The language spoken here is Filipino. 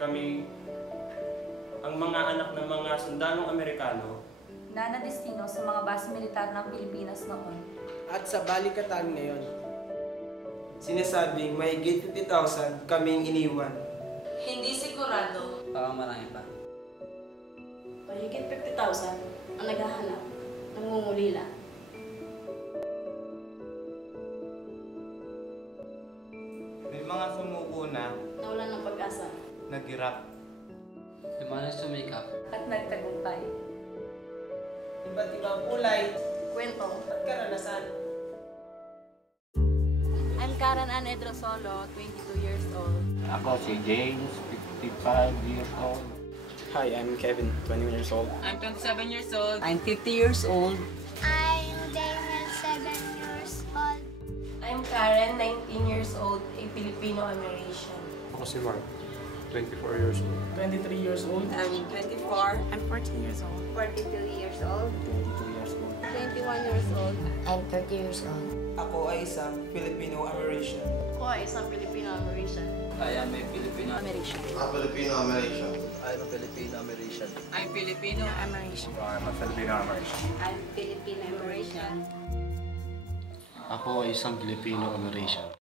Kami ang mga anak ng mga sundalong Amerikano na nadestino sa mga base militar ng Pilipinas noon. At sa balikatan ngayon. Sinasabing mahigit 50,000 kaming iniwan. Hindi sigurado. Baka marami pa. Mahigit 50,000 ang naghahanap, nangungulila. May mga sumuko na Nawala ng pag-asa. naghirap. Yung mga sumikap. At nagtagumpay. Iba't ibang kulay Kwento. at karanasan. I'm Karen Ann Edrosolo, 22 years old. Ako si James, 55 years old. Hi, I'm Kevin, 21 years old. I'm 27 years old. I'm 50 years old. I'm Daniel, 7 years old. I'm Karen, 19 years old, a Filipino-American. Ako si Mark, 24 years old. 23 years old. I'm 24. I'm 14 years old. 42 years old. 22 years old. 21 years old. I'm 30 years old. Ako ay isang Filipino-American. Ako ay isang Filipino-American. I am a Filipino American. Filipino-American. I'm a Filipino American. I'm Filipino-American. I'm a Filipino-American. I'm Filipino-American. Ako ay isang Filipino-American.